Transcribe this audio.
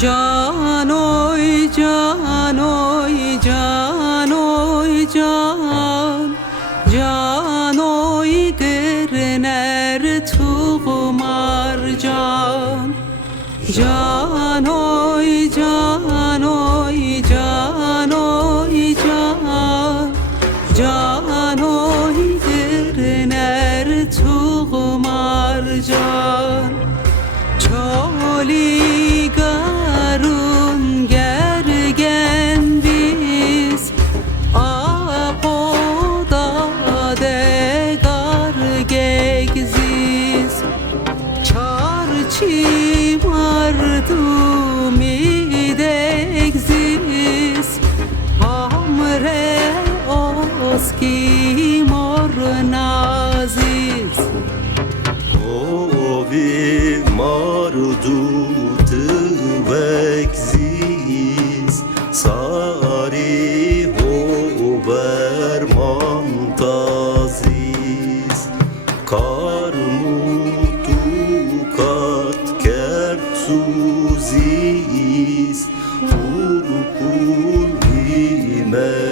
Canoy canoy canoy can Canoy gırner tuğmar can Canoy canoy canoy can Canoy gırner tuğmar can Çoli garun gergen biz Apoda de gar gegziz Çarçi mardum idegziz Hamre oski mor naziz Ovi mardut vekziz Sari hover mantaziz Karmutu kat kertsuzis Urkul hime